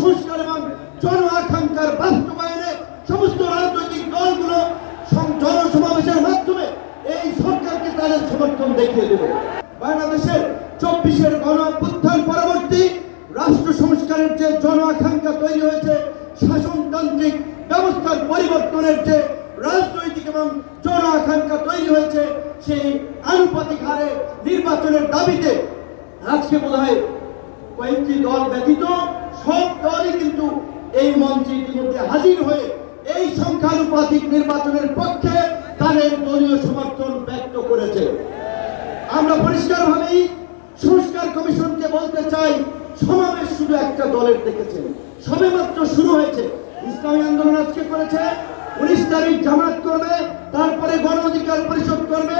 সংস্কার এবং জন আকাঙ্ক্ষার বাস্তবায়নে সমস্ত রাজনৈতিক দলগুলো জনসমাবেশের মাধ্যমে এই সরকারকে তাদের সমর্থন দেখিয়ে দেবে। বাংলাদেশের 24-এর গণ-অভ্যুত্থান পরবর্তী রাষ্ট্র সংস্কারের যে জন আকাঙ্ক্ষা তৈরি হয়েছে, শাসনতান্ত্রিক ব্যবস্থার পরিবর্তনের যে রাজনৈতিক এবং জন আকাঙ্ক্ষা তৈরি হয়েছে, সেই আনুপাতিক হারে নির্বাচনের দাবিতে আজকে বোধ হয় কয়েকটি দল ব্যতীত সব দলই কিন্তু এই মঞ্চে ইতিমধ্যে হাজির হয়ে এই সংখ্যানুপাতিক নির্বাচনের পক্ষে তাদের দলীয় সমর্থন ব্যক্ত করেছে। আমরা পরিষ্কারভাবেই সংস্কার কমিশনকে বলতে চাই, সমাবেশ শুধু একটা দলের দেখেছেন, সবেমাত্র শুরু হয়েছে। ইসলামী আন্দোলন আজকে করেছে, 19 তারিখ জামাত করবে, তারপরে গণ অধিকার পরিষদ করবে।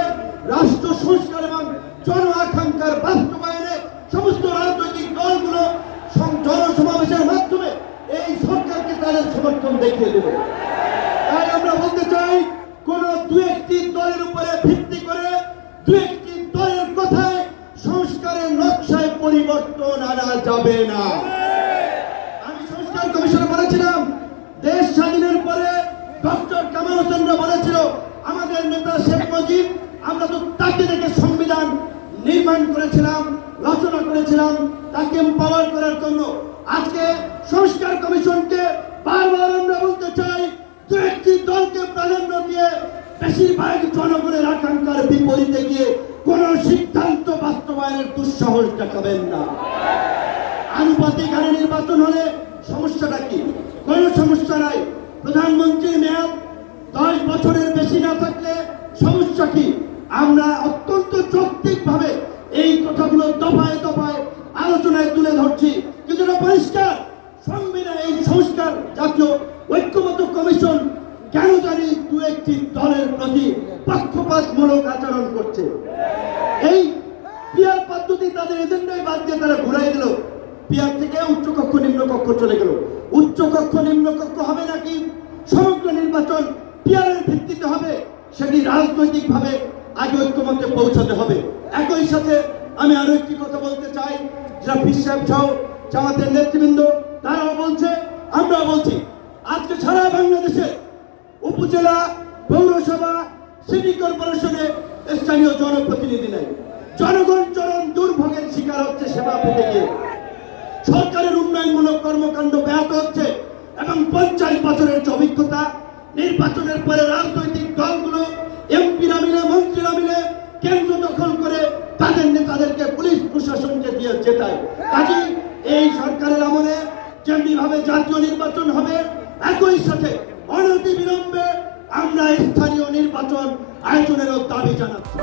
রাষ্ট্র সংস্কার এবং জন আকাঙ্ক্ষার বাস্তবায়নে সমস্ত রাজনৈতিক দলগুলো জনসমাবেশের মাধ্যমে এই সরকারকে তাদের সমর্থন দেখিয়ে দেবে। তাই আমরা বলতে চাই, কোন দু একটি দলের উপরে ভিত্তি করে দু একটি দলের কথায় সংস্কারের নকশায় পরিবর্তন আনা যাবে না। আমি সংস্কার কমিশনে বলেছিলাম, দেশ স্বাধীনের পরে ডক্টর কামাল হোসেনরা বলেছিল, আমাদের নেতা শেখ মুজিব, আমরা তো তাকে দেখে সংবিধান নির্মাণ করেছিলাম, রচনা করেছিলাম, তাকে এম্পাওয়ার করার জন্য। আজকে সংস্কার কমিশনকে বারবার আমরা বলতে চাই, দু একটি দলকে প্রাধান্য দিয়ে বেশিরভাগ জনগণের আকাঙ্ক্ষার বিপরীতে গিয়ে কোন সিদ্ধান্ত বাস্তবায়নের দুঃসাহস দেখাবেন না। আনুপাতিক হারে নির্বাচন হলে সমস্যাটা কি? কোনো সমস্যা নাই। প্রধানমন্ত্রীর মেয়াদ 10 বছরের বেশি না থাকলে সমস্যা কি? আমরা অত্যন্ত যৌক্তিকভাবে এই কথাগুলো দফায় দফায় আলোচনায় তুলে ধরছি, কিন্তু এটা পরিষ্কার সংবিধান এই সংস্কার জাতীয় ঐক্যমত কমিশন কেন জানি দু একটি দলের প্রতি পক্ষপাতমূলক আচরণ করছে। এই পিয়ার পদ্ধতি তাদের এজেন্ডায় বাদ দিয়ে তারা ঘুরাই দিল। পিয়ার থেকে উচ্চকক্ষ নিম্নকক্ষ চলে গেল। উচ্চকক্ষ নিম্নকক্ষ হবে নাকি সমগ্র নির্বাচন পিয়ারের ভিত্তিতে হবে, সেটি রাজনৈতিকভাবে আগে ঐক্যমত্যে পৌঁছাতে হবে। একই সাথে আমি আরো একটি কথা বলতে চাই, যারা পীর সাহেব সহ জামাতের নেতৃবৃন্দ তারাও বলছে, আমরাও বলছি, আজকে সারা বাংলাদেশে উপজেলা, পৌরসভা, সিটি কর্পোরেশনে স্থানীয় জনপ্রতিনিধি নাই। জনগণ চরম দুর্ভোগের শিকার হচ্ছে সেবা পেতে গিয়ে। সরকারের উন্নয়নমূলক কর্মকাণ্ড ব্যাহত হচ্ছে এবং 50 বছরের অভিজ্ঞতা, নির্বাচনের পরে রাজনৈতিক দলগুলো এমপিরা মিলে, মন্ত্রীরা মিলে কেন্দ্র দখল করে তাদের নেতাদেরকে পুলিশ প্রশাসনকে দিয়ে জেতায়। কাজেই এই সরকারের আমলে যেমনি ভাবে জাতীয় নির্বাচন হবে, একই সাথে অনতিবিলম্বে আমরা স্থানীয় নির্বাচন আয়োজনেরও দাবি জানাচ্ছি।